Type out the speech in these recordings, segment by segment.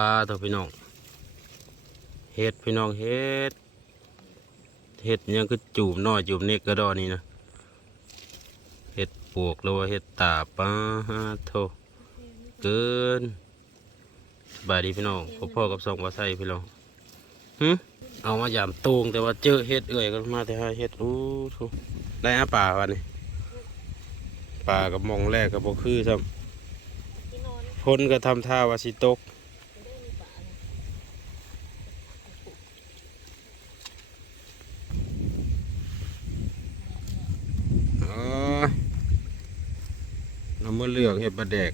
ปลาตัวพี่น้องเห็ดพี่น้องเห็ดเห็ดยังคือจูบน้อยจูบเน็กกระดอนี่นะเห็ดปวกหรือว่าเห็ดตาปลาฮาโทเกินสบายดีพี่น้องพ่อๆกับสองวาไซพี่น้องหึเอามายามตูงแต่ว่าเจอเห็ดเอื่อยก็มาแต่หาเห็ดอู้ทุได้หาปลาวันนี้ปลากับมองแรกกับบ่คือซ้ำพ้นก็ทำท่าว่าสิตก อ๋อ น้ำมันเหลืองเห็ดปลาแดก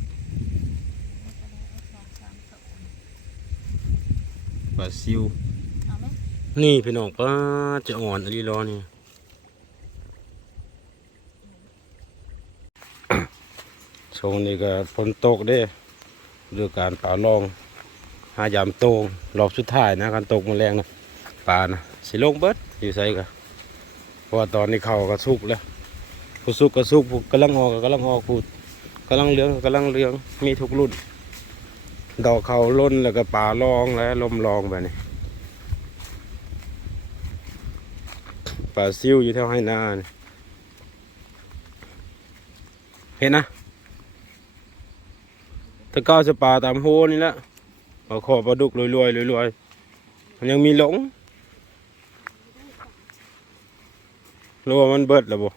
ปลาซิวเอาไหมนี่พี่น้องป้าจะอ่อนอะไรรอนี่ช่วงนี้ก็ฝนตกเด้ด้วยการป่าลองหายามโตงรอบสุดท้ายนะการตกแมลงนะปลานะสิลงเบิดอยู่ใส่กันเพราะว่าตอนนี้เขาก็สุกแล้วผู้สุกก็สุกผู้กำลังออกก็กำลังออกผู้ กำลังเหลืองกำลังเหลืองมีทุกรุ่น ดอกเขาล้นแล้วก็ป่าลองแล้วลมลองแบบนี้ป่าซิ่วอยู่แถวให้นาเห็นนะตะก้าสปลาตามโฮนี่แหละปลาขอปลาดุกรวยๆรวยๆมันยังมีหลงรู้ว่ามันเบิดแล้วบ่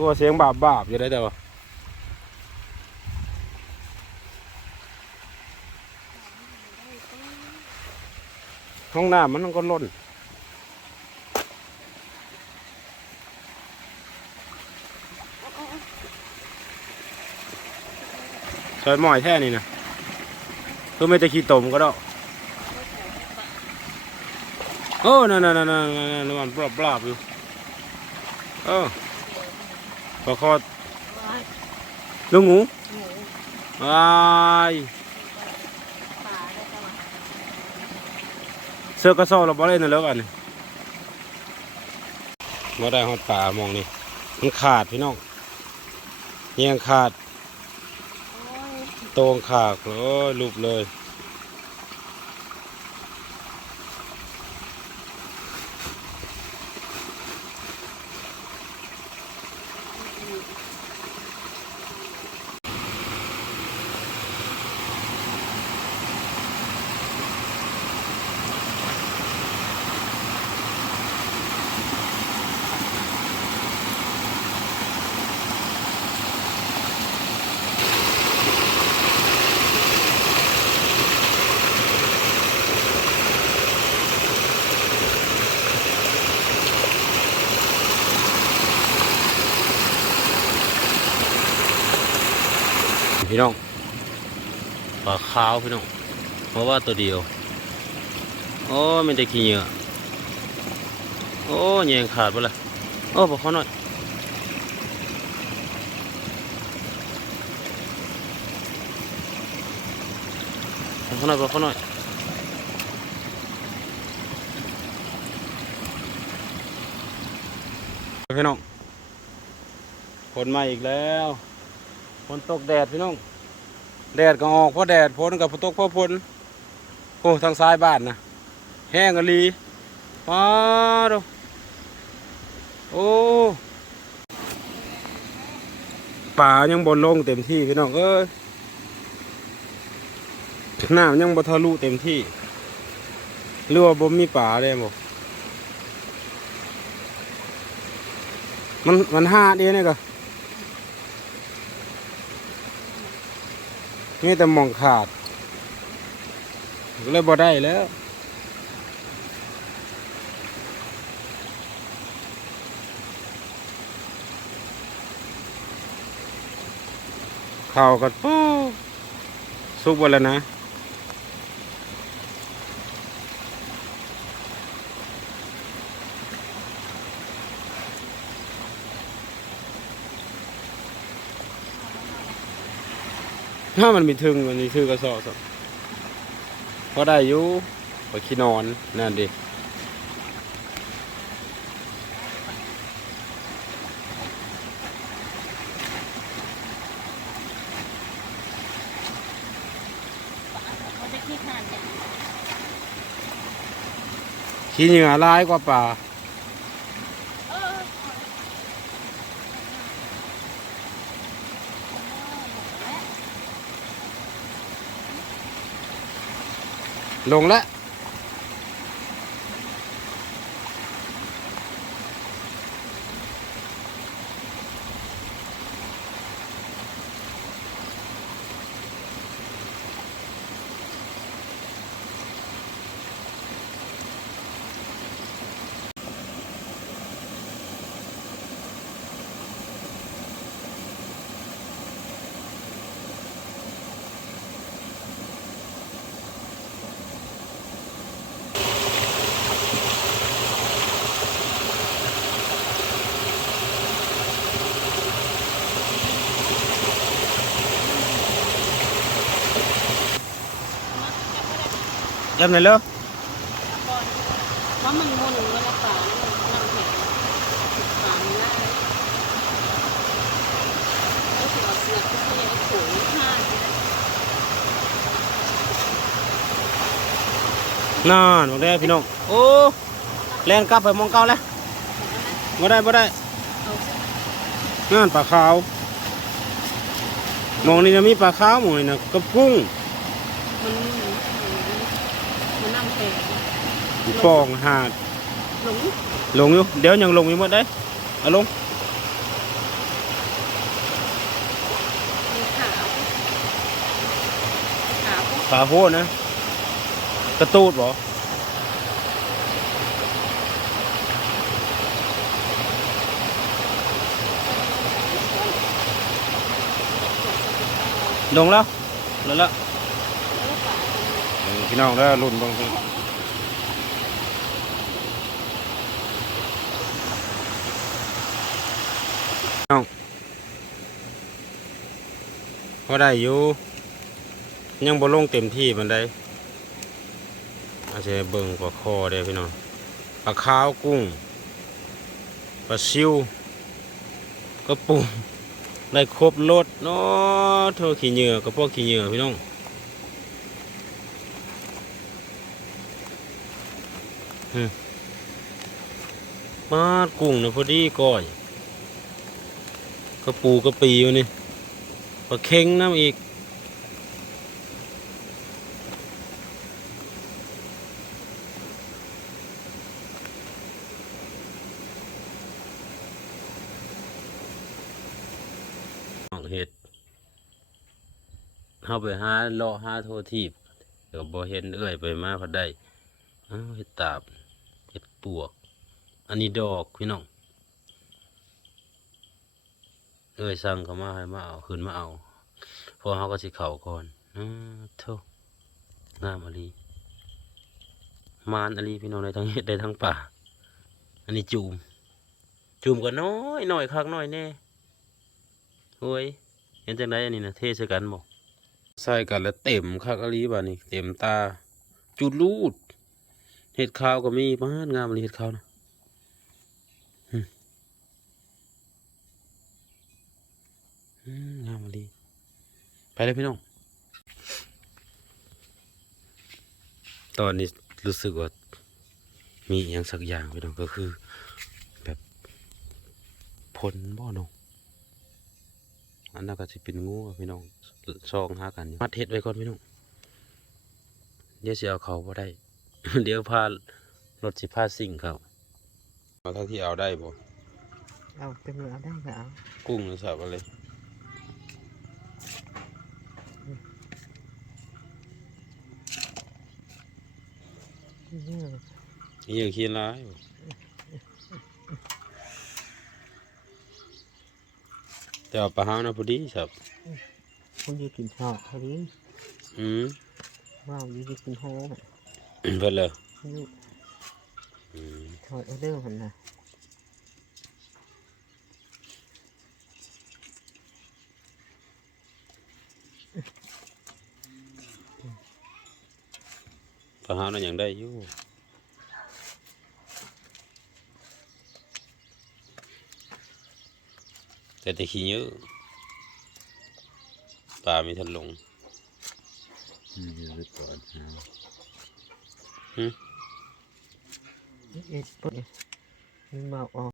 รู้ว่าเสียงบาบบาบอยู่ได้แต่ว่าห้องน้ำมันก็ล้นซอยหมอยแท่นี่นะคือไม่จะขี้ตมก็ได้โอ้นั่นนั่นนั่นนั่นนั่นมันปลาบลาบอยู่เออ ปลาคอดว้ายลูกหมูหมูวายปลาได้จ้ะวะเสือกระสอบเราบ่เล่นนะแล้วกันมาได้ฮอดป่ามองนี่มันขาดพี่น้องเงียงขาดโอ้ยโตรงขาดโอ้ยรูปเลย พี่น้องปลาขาวพี่น้องเพราะว่าตัวเดียวโอ้ไม่ได้ขี้เหงื่อโอ้แยงขาดไปละโอ้ปลาขอหน่อยปลาขอหน่อยปลาขอหน่อยพี่น้องฝนมาอีกแล้ว นตกแดดพี่น้อง แดดก็ออกเพราะแดดฝนกับตกเพราะฝนโอ้ทางซ้ายบ้านนะแห้งกะลีป้าดูโอ้ป่ายังบนลงเต็มที่พี่น้องเอ้ยน้ำยังบทะลุเต็มที่หรือว่าบ่มีป่าเลยบ่มันมันห้าดีนี่ก็ นี่แต่มองขาด ก็เลยบ่ได้แล้วข่าวกันปุ๊บซุกไปแล้วนะ ถ้ามันมีทึงมันมีถือก็สอบเพราะได้อยู่ไปขี้นอนนั่นดิขี้เหงื่อร้ายกว่าป่า ลงแล้ว ยับไหนอยเลยเพราะมันมุนเวลาป่าน้ำแข็งป่ามันน่าแล้วถือว่าเสือกที่เขาเรียกว่าโขงห้านานบอกได้พี่น้อง โอ้แล่นกลับไปมองเก่าแล้วบ่ได้บ่ได้เอาสิงานปลาขาว มองนี่นะมีปลาขาวหมองนี่นะกับกุ้งมัน มันน้ำแข็งมีปองหาดหลงลงอยู่เดี๋ยวยังลงอยู่หมดได้เอาลงมีขาวขาวพวกปลาโพดนะ กระตูดบ่ลงแล้วลงแล้วแล้วป่าเออ พี่น้องแล้รุ่นบางทีน้องพอได้อยู่ ยังบ่ลงเต็มที่มันได้อาจจะเบิ่งปลาคอเด้พี่น้องปลาขาวกุ้งปลาซิวกระปุงได้ครบรสเนาะเท่าขี้เหงื่อกับพวกขี้เหงื่อพี่น้อง มาดกุ้งนะพอดีก้อยกระปูกระปีอยู่นี่ปลาเค็งน้ำอีกเห็ดเข้าไปหาเลาะหาโทษทีบเดี๋ยวบ่เห็นเอื้อยไปมาพอได้เห็ดตาบเห็ด ปวก อันนี้ดอกพี่น้อง เอ้ยสั่งเขามาให้มาเอาขึ้นมาเอา พอเขาก็สิเข่าก่อนอือเท่างามอลีมานอลีพี่น้องในทั้งเห็ดได้ทั้งป่า อันนี้จูม จูมก็น้อยน้อยคักน้อยแน่โอ้ยเห็นจังไดอันนี้นะเทใส่กันบอกใส่กันแล้วเต็มคักอลีบ่านี่เต็มตา จุดรูด เห็ดขาวก็มีบ้านงามเลยเห็ดขาวนะอืมอืมงามเลยไปเลยพี่น้อง ตอนนี้รู้สึกว่ามีอย่างสักอย่างพี่น้องก็คือแบบผลบ่เน้องอันนั้นก็จะเป็นงูพี่น้องซองหากันมัดเห็ดไว้ก่อนพี่น้องเดี๋ยวสิเอาเขาบ่ได้ เดี๋ยวพารถสิพาสิ่งเขาเอาเท่าที่เอาได้บ่เอาเต็มเอาได้ก็เอากุ้งหรือสับอะไรเนี่ยนี่ยังขี้ร้ายบ่แต่เอาปลาหาวนะพอดีสับคุณจะกินหอกพอดีอืมว่าวอยู่จะกินหอก เพิ่นเลยนี่อืมถอดเอาเรื่องมันนะปลาหาวนั่นยังได้อยู่แต่แต่ขี้เยอะปลาไม่ทันลงอืมไปก่อนฮะ หืมเอ็ดเปิดมันเบาออก